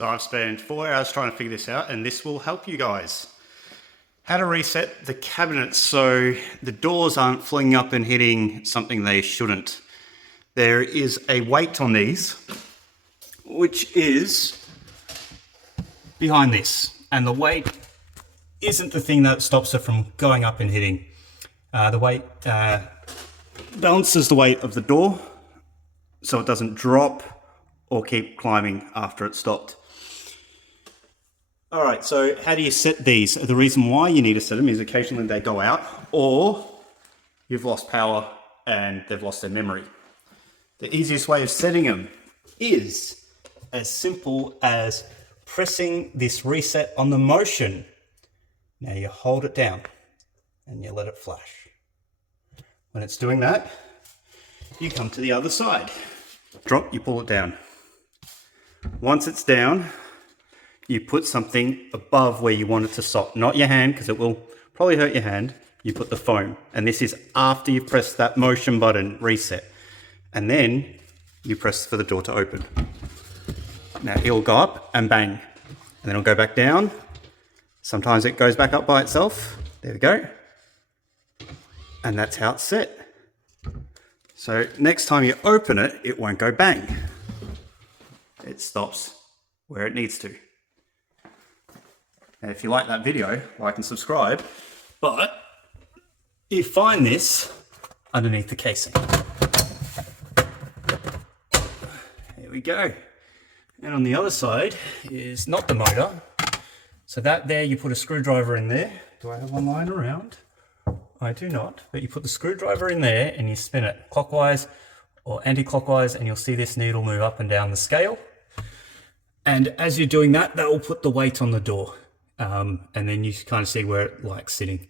So I've spent 4 hours trying to figure this out, and this will help you guys. How to reset the cabinets so the doors aren't flinging up and hitting something they shouldn't. There is a weight on these, which is behind this, and the weight isn't the thing that stops it from going up and hitting. The weight balances the weight of the door so it doesn't drop or keep climbing after it's stopped. All right, so how do you set these? The reason why you need to set them is occasionally they go out, or you've lost power and they've lost their memory. The easiest way of setting them is as simple as pressing this reset on the motion. Now you hold it down and you let it flash. When it's doing that, you come to the other side. Drop, you pull it down. Once it's down, you put something above where you want it to stop. Not your hand, because it will probably hurt your hand. You put the foam. And this is after you've pressed that motion button, reset. And then you press for the door to open. Now it'll go up and bang. And then it'll go back down. Sometimes it goes back up by itself. There we go. And that's how it's set. So next time you open it, it won't go bang. It stops where it needs to. And if you like that video, like and subscribe. But you find this underneath the casing. There we go. And on the other side is not the motor. So that there, you put a screwdriver in there. Do I have one lying around? I do not. But you put the screwdriver in there and you spin it clockwise or anti-clockwise, and you'll see this needle move up and down the scale. And as you're doing that, that will put the weight on the door. And then you kind of see where it likes sitting.